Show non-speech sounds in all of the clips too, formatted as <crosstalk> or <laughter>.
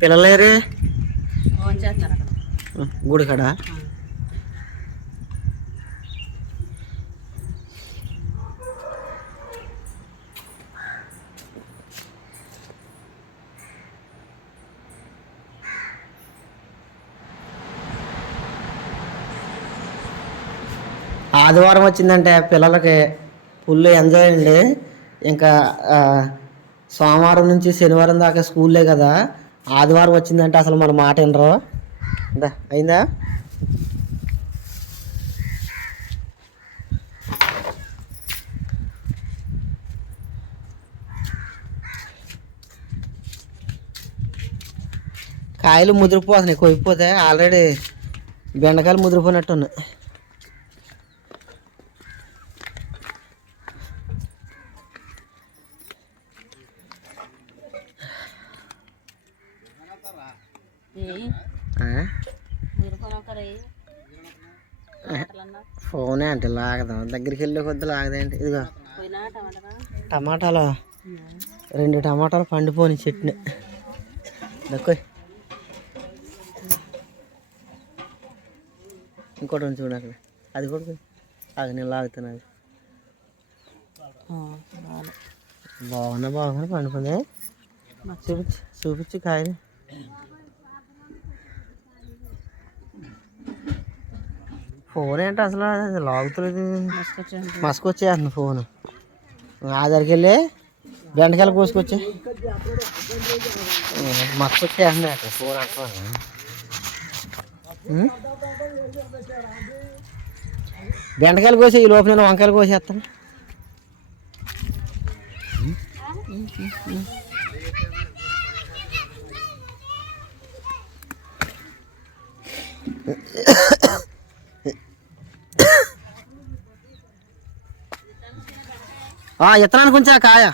పిల్లలేరు? గుడి కాడ? ఆదివారం వచ్చిందంటే పిల్లలకి ఫుల్ ఎంజాయ్ అండి. ఇంకా సోమవారం నుంచి శనివారం దాకా స్కూల్లే కదా. ఆదివారం వచ్చిందంటే అసలు మన మాట వినరు. ఇందా అయిందా? కాయలు ముదిరిపోతున్నాయి కొయ్యిపోతే ఆల్రెడీ బెండకాయలు ముదిరిపోయినట్టు ఉన్నాయి ఆ? మీరు ఫోన్ ఒకరి టమాటాలన్నా ఫోనే లాగదాం దగ్గరికి వెళ్ళే కొద్ది లాగదేంటి ఇదిగో. టమాటాలు రెండు టమాటాలు పండిపోని చెట్టుని దక్కోయ్ ఇంకోటి ఉంది చూడు అక్కడ. అది కూడా. ఆగు నేను లాగుతున్నది బాగున్నా బాగున్నా పండుకుంది. చూపించు చూపించు కాయలు. ఫోన్ ఏంటి అసలు? అది లాగుతులేదు. మసుకొచ్చేస్తుంది. ఫోన్. ఆధార్కి వెళ్ళి బెండకాయలు కోసుకొచ్చే. మసుకొచ్చేస్తుంది అక్కడ ఫోన్ అంటున్నాను? బెండకాయలు కోసి ఈ లోపు నేను వంకాయలు కోసేస్తాను. ఆ, ఉంచా కాయ.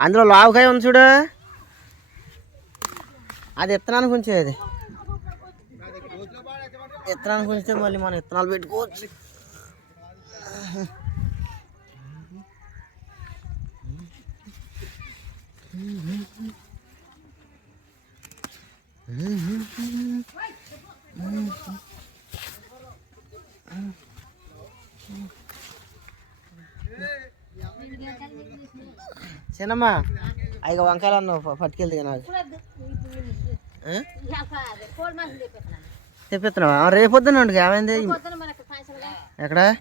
అందులో లావుకాయ ఉంది చూడు. అది ఇత్తనానికి ఉంచేది ఇత్తనానికి ఉంచితే మళ్ళీ మనం ఇత్తనాలు పెట్టుకోవచ్చు. చిన్నమ్మ ఐదు వంకాయలు అన్నావు పట్టుకెళ్తే నాకు? తెప్పిస్తున్నావా? ఆ, రేపు పొద్దున ఉండు ఏమైంది? ఎక్కడ?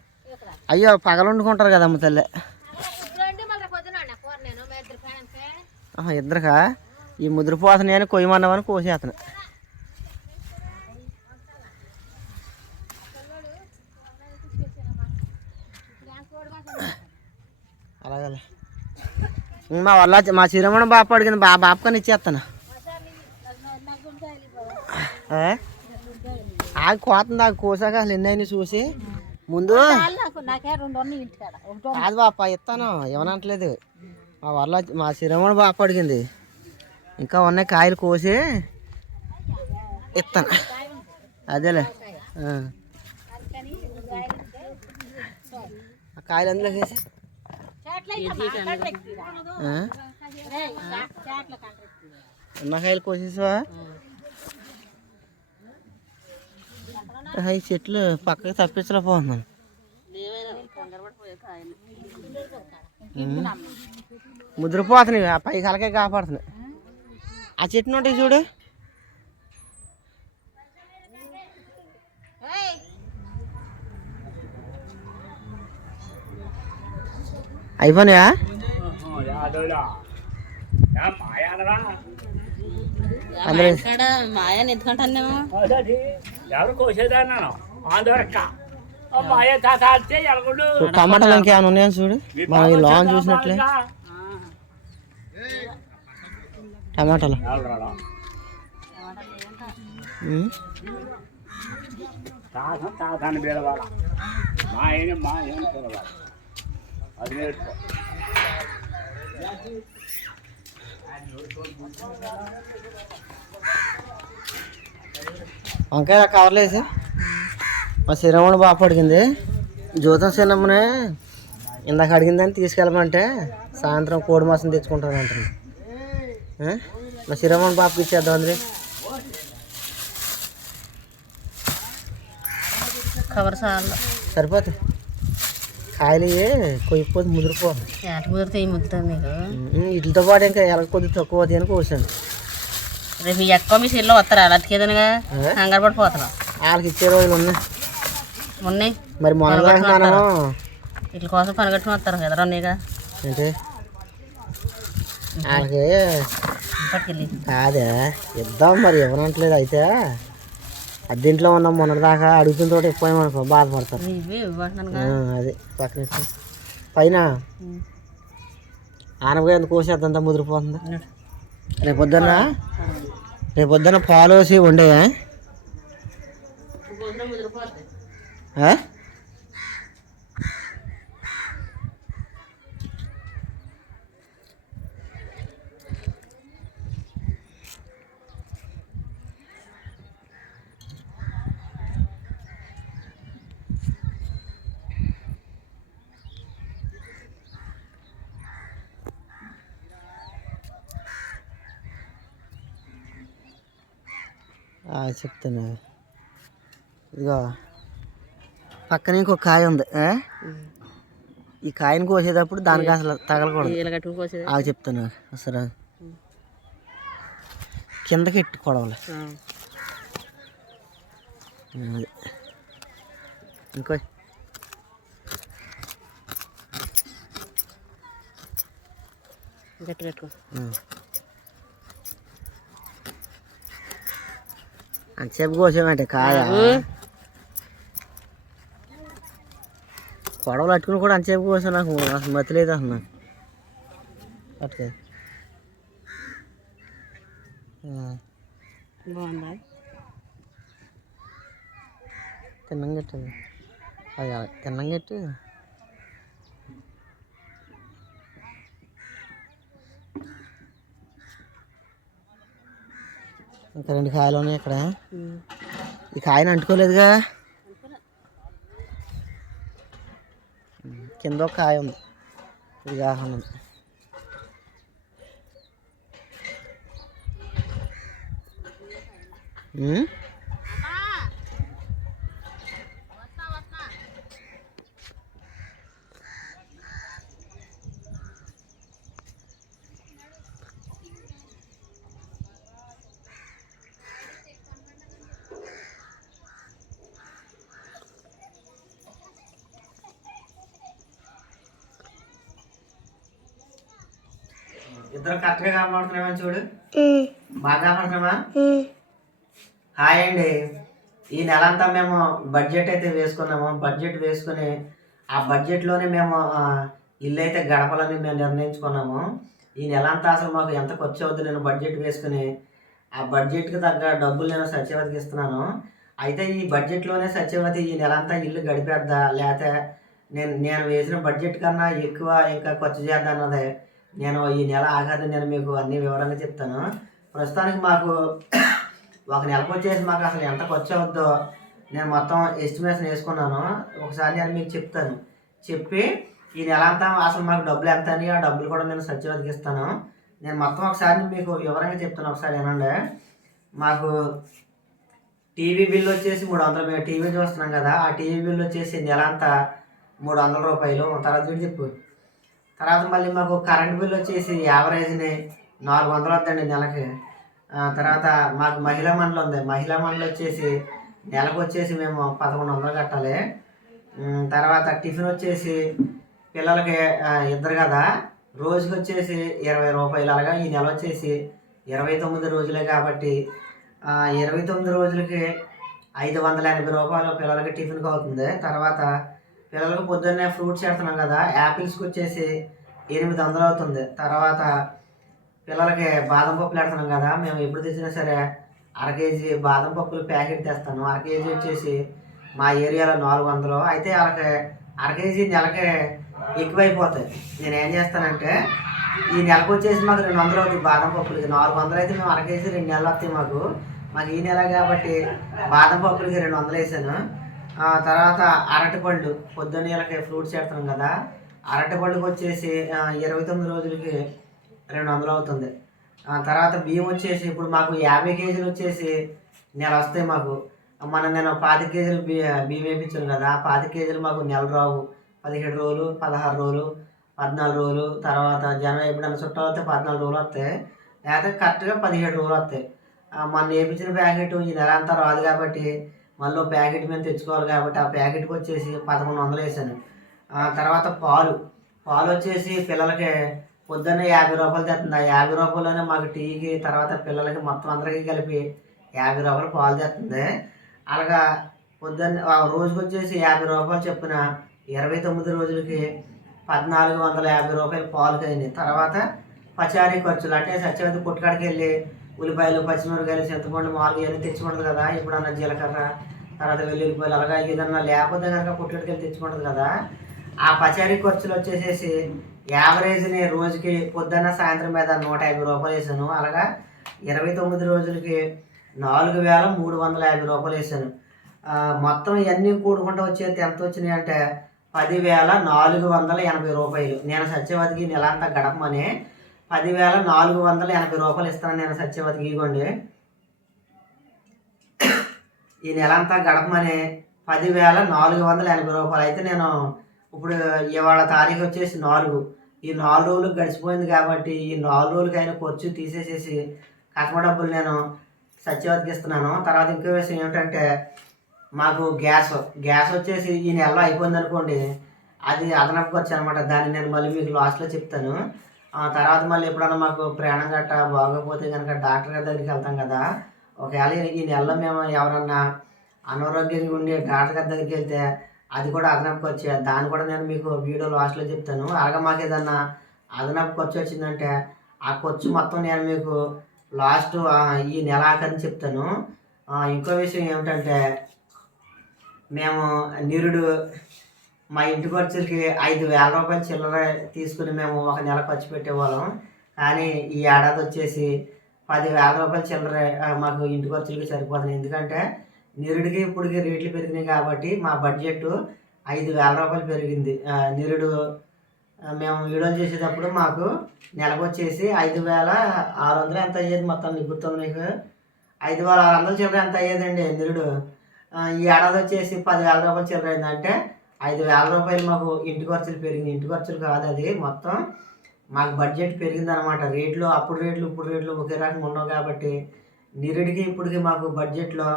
అయ్యో పగలు వండుకుంటారు కదా అమ్మ తల్లి. ఇద్దరుకా? ఈ ముద్రపోత నేను కొయ్యమన్నామని కోసేతను <laughs> అలాగలే. మా వల్ల మా చిరమణ బాప అడిగింది బా బాపకని ఇచ్చేస్తాను ఆగి కోతుంది ఆగి కోసాక అసలు ఎన్ని చూసి. ముందు కాదు బాప ఇస్తాను ఏమనట్లేదు. మా వల్ల మా చిరమణ బాప అడిగింది. ఇంకా ఉన్నాయి కాయలు కోసి ఇస్తాను అదేలే. ఆ. ఆ కాయలు అందులో వేసి. ఆ? ఉన్న కాయలు కోసేసావా? ఈ చెట్లు పక్కకి తప్పించలేకపోతున్నాను ముద్రపోతున్నాయి ఆ పై కలకే కాపాడుతున్నాయి. ఆ చెట్టు ఉంటాయి చూడు అయిపోయినాయా అందులో ఇక్కడ మాయని ఎందుకంటానేమో ఎవరు కోసేదన్నాను ఆందోరక్క మాయ తాత అంటే ఎలగొండు చూడు, టమాటాలు ఇంకేమైనా ఉన్నాయని చూడు? మనం ఈ లోన్ చూసినట్లే. టమాటాలు. మా ఆయన మా ఆయన పిలవాలి. అది నేర్చుకో వంకాయ కవర్లు వేసి. మా శ్రీరాముడు బాప అడిగింది జ్యోతం సిన్నమ్మనే ఇందాక అడిగిందని తీసుకెళ్ళమంటే సాయంత్రం కోడి మాసం తెచ్చుకుంటాను అంటుంది? మా శ్రీరామన్ బాబుకి ఇచ్చేద్దాం అందరి. కవర్ సార్లు. సరిపోతాయి కాయలు కొయ్యిపోతే ముదిరిపోతుంది. ఏట కుదిరితే ఈ ముద్దుతుంది నీకు? వీటితో పాటు ఇంకా ఎలగ కొద్ది తక్కువ అవుతాయి అని కోసాను. రేపు ఎక్కువ మీ సీట్లో వస్తారా? అతికేదనిగా కంగారు పడిపోతున్నావు వాళ్ళకి ఇచ్చే రోజులు ఉన్నాయి. ఉన్నాయి. మరి మొన్న మనం వీటి కోసం పనిగట్టుకుని వస్తారు కదా రెండుగా ఏంటి? వాళ్ళకి కాదే ఇద్దాం మరి ఇవ్వనట్లేదు అయితే. అద్దీంట్లో ఉన్నాం మొన్నటిదాకా అడుగుతున్న తోట ఎక్కువ బాధపడతారు. అది పక్కన. పైన? ఆనపకాయ ఎంత కోసేద్దంతా ముదిరిపోతుంది? రేపొద్దున రేపొద్దున పాలు వేసి వండేయా? చెప్తాను ఇదిగో పక్కన ఇంకొక కాయ ఉంది? ఈ కాయను కోసేటప్పుడు దానికి అసలు తగలకూడదు. ఆగు చెప్తాను అసలు కిందకి ఎట్టు కొడవలే. అది. ఇంకో. గట్టి కట్టుకో అంతసేపు కోసామంటే కాయ కొడవలు అట్టుకుని కూడా అంతసేపు కోసా నాకు. అసలు మతిలేదు అసలు నాకు. అట్టుకే. బాగుందా? తిన్నం గట్టు అది అది ఇంకా రెండు కాయలు ఉన్నాయి ఇక్కడ ఈ కాయను అంటుకోలేదుగా కింద ఒక కాయ ఉంది ఇది కాకుండా ఉంది. ఉమ్? ఇద్దరు కరెక్ట్గా కాపాడుతున్నామని చూడు. బాగా కాపాడుతున్నామా హాయ్ అండి. ఈ నెల అంతా మేము బడ్జెట్ అయితే వేసుకున్నాము. బడ్జెట్ వేసుకుని ఆ బడ్జెట్లోనే మేము ఇల్లు అయితే గడపాలని మేము నిర్ణయించుకున్నాము. ఈ నెల అంతా అసలు మాకు ఎంత ఖర్చు అవుతుంది నేను బడ్జెట్ వేసుకుని ఆ బడ్జెట్కి తగ్గ డబ్బులు నేను సత్యవతికి ఇస్తున్నాను. అయితే ఈ బడ్జెట్లోనే సత్యవతి ఈ నెల అంతా ఇల్లు గడిపేద్దా? లేకపోతే నేను నేను వేసిన బడ్జెట్ కన్నా ఎక్కువ ఇంకా ఖర్చు చేద్దా అన్నది నేను ఈ నెల ఆఖరిని నేను మీకు అన్ని వివరంగా చెప్తాను. ప్రస్తుతానికి మాకు <coughs> ఒక నెలకు వచ్చేసి మాకు అసలు ఎంత ఖర్చు అవుద్దో నేను మొత్తం ఎస్టిమేషన్ వేసుకున్నాను. ఒకసారి నేను మీకు చెప్తాను. చెప్పి ఈ నెల అంతా అసలు మాకు డబ్బులు ఎంత అని ఆ డబ్బులు కూడా నేను సత్యవతికి ఇస్తాను. నేను మొత్తం ఒకసారి మీకు వివరంగా చెప్తాను. ఒకసారి ఏనండి మాకు టీవీ బిల్లు వచ్చేసి మూడు వందలు మేము టీవీ చూస్తున్నాం కదా ఆ టీవీ బిల్లు వచ్చేసి నెల అంతా మూడు వందల రూపాయలు. తర్వాత చెప్పు. తర్వాత మళ్ళీ మాకు కరెంట్ బిల్ వచ్చేసి యావరేజ్ని నాలుగు వందలు వద్దండి నెలకి. తర్వాత మాకు మహిళా మండలి ఉంది. మహిళా మండలి వచ్చేసి నెలకు వచ్చేసి మేము పదకొండు వందలు కట్టాలి. తర్వాత టిఫిన్ వచ్చేసి పిల్లలకి ఇద్దరు కదా. రోజుకి వచ్చేసి ఇరవై రూపాయలు. అలాగా ఈ నెల వచ్చేసి ఇరవై తొమ్మిది రోజులే కాబట్టి ఇరవై తొమ్మిది రోజులకి ఐదు వందల ఎనభై రూపాయలు పిల్లలకి టిఫిన్కి అవుతుంది. తర్వాత పిల్లలకు పొద్దున్నే ఫ్రూట్స్ పెడుతున్నాం కదా యాపిల్స్కి వచ్చేసి ఎనిమిది వందలు అవుతుంది. తర్వాత పిల్లలకి బాదం పప్పులు పెడుతున్నాం కదా మేము ఎప్పుడు తెచ్చినా సరే అర కేజీ బాదం పప్పులు ప్యాకెట్ తెస్తాను. అర కేజీ వచ్చేసి మా ఏరియాలో నాలుగు వందలు. అయితే వాళ్ళకి అర కేజీ నెలకి ఎక్కువైపోతాయి. నేను ఏం చేస్తానంటే ఈ నెలకు వచ్చేసి మాకు రెండు వందలు అవుతుంది బాదం పప్పులకి. నాలుగు వందలు అయితే మేము అర కేజీ రెండు నెలలు వస్తాయి మాకు. మాకు ఈ నెల కాబట్టి బాదం పప్పులకి రెండు వందలు వేసాను. తర్వాత అరటిపళ్ళు పొద్దున్న వీళ్ళకి ఫ్రూట్స్ చేస్తాం కదా అరటిపళ్ళుకి వచ్చేసి ఇరవై తొమ్మిది రోజులకి రెండు వందలు అవుతుంది. తర్వాత బియ్యం వచ్చేసి ఇప్పుడు మాకు యాభై కేజీలు వచ్చేసి నెల వస్తాయి మాకు. మన నేను పాతి కేజీలు బియ్య బియ్యం వేయించాను కదా ఆ పాతి కేజీలు మాకు నెల రావు. పదిహేడు రోజులు పదహారు రోజులు పద్నాలుగు రోజులు తర్వాత జనం ఎప్పుడైనా చుట్టాలు వస్తే పద్నాలుగు రోజులు వస్తాయి. లేకపోతే కరెక్ట్గా పదిహేడు రోజులు వస్తాయి. మొన్న వేయించిన ప్యాకెట్ ఈ నెల అంతా రాదు కాబట్టి మళ్ళీ ప్యాకెట్ మీద తెచ్చుకోవాలి కాబట్టి ఆ ప్యాకెట్కి వచ్చేసి పదకొండు వందలు వేసాను. ఆ తర్వాత పాలు. పాలు వచ్చేసి పిల్లలకి పొద్దున్న యాభై రూపాయలు తెస్తుంది. ఆ యాభై రూపాయలనే మాకు టీకి తర్వాత పిల్లలకి మొత్తం అందరికీ కలిపి యాభై రూపాయలు పాలు తెస్తుంది. అలాగా పొద్దున్న ఆ రోజుకి వచ్చేసి యాభై రూపాయలు చెప్పిన ఇరవై తొమ్మిది రోజులకి పద్నాలుగు వందల యాభై రూపాయలు పాలు అయింది తర్వాత పచారీ ఖర్చులు అంటే సత్యవతి కొట్టుకాడికి వెళ్ళి ఉల్లిపాయలు పచ్చిమిరపకాయలు చింతపండు మాలు ఇవన్నీ తెచ్చుకుంటుంది కదా. ఇప్పుడన్నా జీలకర్ర తర్వాత వెల్లుల్లిపాయలు అలాగా ఏదన్నా లేకపోతే కనుక పుట్టడికెళ్ళి తెచ్చుకుంటుంది కదా. ఆ పచారీ ఖర్చులు వచ్చేసేసి యావరేజ్ని రోజుకి పొద్దున్న సాయంత్రం మీద నూట యాభై రూపాయలు వేసాను. అలాగా ఇరవై తొమ్మిది రోజులకి నాలుగు వేల మూడు వందల యాభై రూపాయలు వేసాను. మొత్తం ఇవన్నీ కూడుకుంటూ వచ్చేది ఎంత వచ్చినాయి అంటే పదివేల నాలుగు వందల ఎనభై రూపాయలు. నేను సత్యవతికి నెల అంతా గడపమని పదివేల నాలుగు వందల ఎనభై రూపాయలు ఇస్తాను నేను సత్యవతికి ఇవ్వండి. ఈ నెల అంతా గడపమని పదివేల నాలుగు వందల ఎనభై రూపాయలు. అయితే నేను ఇప్పుడు ఇవాళ తారీఖు వచ్చేసి నాలుగు. ఈ నాలుగు రోజులు గడిచిపోయింది కాబట్టి ఈ నాలుగు రోజులకైనా ఖర్చు తీసేసేసి కస్టమర్ డబ్బులు నేను సత్యవతికి ఇస్తున్నాను. తర్వాత ఇంకో విషయం ఏమిటంటే మాకు గ్యాస్ గ్యాస్ వచ్చేసి ఈ నెలలో అయిపోయింది అనుకోండి అది అదనపు ఖర్చు అనమాట దాన్ని నేను మళ్ళీ మీకు లాస్ట్లో చెప్తాను. ఆ తర్వాత మళ్ళీ ఎప్పుడన్నా మాకు ప్రయాణం గట్ట బాగోకపోతే కనుక డాక్టర్ గారి దగ్గరికి వెళ్తాం కదా ఒకవేళ ఈ నెలలో మేము ఎవరన్నా అనారోగ్యంగా ఉండి డాక్టర్ గారి దగ్గరికి వెళ్తే అది కూడా అదనపు ఖర్చు. దాన్ని కూడా నేను మీకు వీడియో లాస్ట్లో చెప్తాను. అలాగే మాకు ఏదన్నా అదనపు ఖర్చు వచ్చిందంటే ఆ ఖర్చు మొత్తం నేను మీకు లాస్ట్ ఈ నెల ఆఖరిని చెప్తాను. ఇంకో విషయం ఏమిటంటే మేము నిరుడు మా ఇంటి ఖర్చులకి ఐదు వేల రూపాయలు చిల్లర తీసుకుని మేము ఒక నెల ఖర్చు పెట్టేవాళ్ళం. కానీ ఈ ఏడాది వచ్చేసి పది వేల రూపాయలు చిల్లర మాకు ఇంటి ఖర్చులకి సరిపోతుంది. ఎందుకంటే నిరుడికి ఇప్పటికి రేట్లు పెరిగినాయి కాబట్టి మా బడ్జెట్ ఐదు వేల రూపాయలు పెరిగింది. నిరుడు మేము వీడియోలు చేసేటప్పుడు మాకు నెలకు వచ్చేసి ఐదు వేల ఆరు వందలు ఎంత అయ్యేది మొత్తం నీకు మీకు ఐదు వేల ఆరు వందలు చిల్లర ఎంత అయ్యేదండి నిరుడు? ఈ ఏడాది వచ్చేసి పది వేల రూపాయలు చిల్లర అయిందంటే ఐదు వేల రూపాయలు మాకు ఇంటి ఖర్చులు పెరిగింది ఇంటి ఖర్చులు కాదు అది. మొత్తం మాకు బడ్జెట్ పెరిగింది అనమాట రేట్లు అప్పుడు రేట్లు ఇప్పుడు రేట్లు ఒకే రకంగా ఉండవు కాబట్టి నిరుడికి ఇప్పటికి మాకు బడ్జెట్లో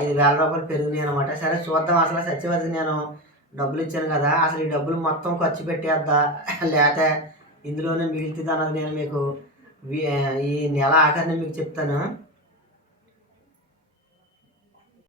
ఐదు వేల రూపాయలు పెరిగినాయి అనమాట సరే చూద్దాం. అసలు సత్యవతికి నేను డబ్బులు ఇచ్చాను కదా అసలు ఈ డబ్బులు మొత్తం ఖర్చు పెట్టేద్దా? లేకపోతే ఇందులోనే మిగులుతుంది అన్నది నేను మీకు ఈ నెల ఆఖరిని మీకు చెప్తాను.